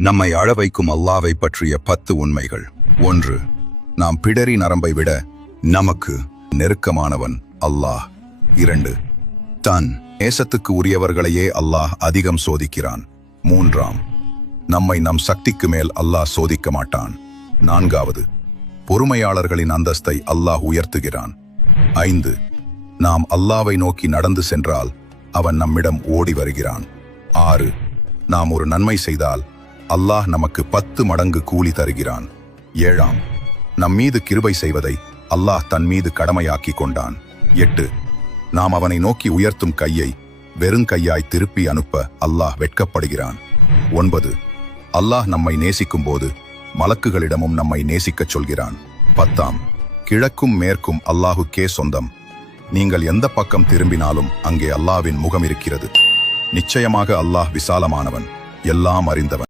நம்மை அழ வைக்கும் அல்லாவை பற்றிய 10 உண்மைகள். 1. நாம் பிடரி நரம்பை விட நமக்கு நெருக்கமானவன் அல்லாஹ். 2. தன் நேசத்துக்கு உரியவர்களையே அல்லாஹ் அதிகம் சோதிக்கிறான். 3. நம்மை நம் சக்திக்கு மேல் அல்லாஹ் சோதிக்க மாட்டான். 4. பொறுமையாளர்களின் அந்தஸ்தை அல்லாஹ் உயர்த்துகிறான். 5. நாம் அல்லாவை நோக்கி நடந்து சென்றால் அவன் நம்மிடம் ஓடி வருகிறான். 6. நாம் ஒரு நன்மை செய்தால் அல்லாஹ் நமக்கு 10 மடங்கு கூலி தருகிறான். 7. நம் மீது கிருபை செய்வதை அல்லாஹ் தன் மீது கடமையாக்கி கொண்டான். 8. நாம் அவனை நோக்கி உயர்த்தும் கையை வெறுங்கையாய் திருப்பி அனுப்ப அல்லாஹ் வெட்கப்படுகிறான். 9. அல்லாஹ் நம்மை நேசிக்கும் போது மலக்குகளிடமும் நம்மை நேசிக்கச் சொல்கிறான். 10. கிழக்கும் மேற்கும் அல்லாஹுக்கே சொந்தம். நீங்கள் எந்த பக்கம் திரும்பினாலும் அங்கே அல்லாஹ்வின் முகம் இருக்கிறது. நிச்சயமாக அல்லாஹ் விசாலமானவன், எல்லாம் அறிந்தவன்.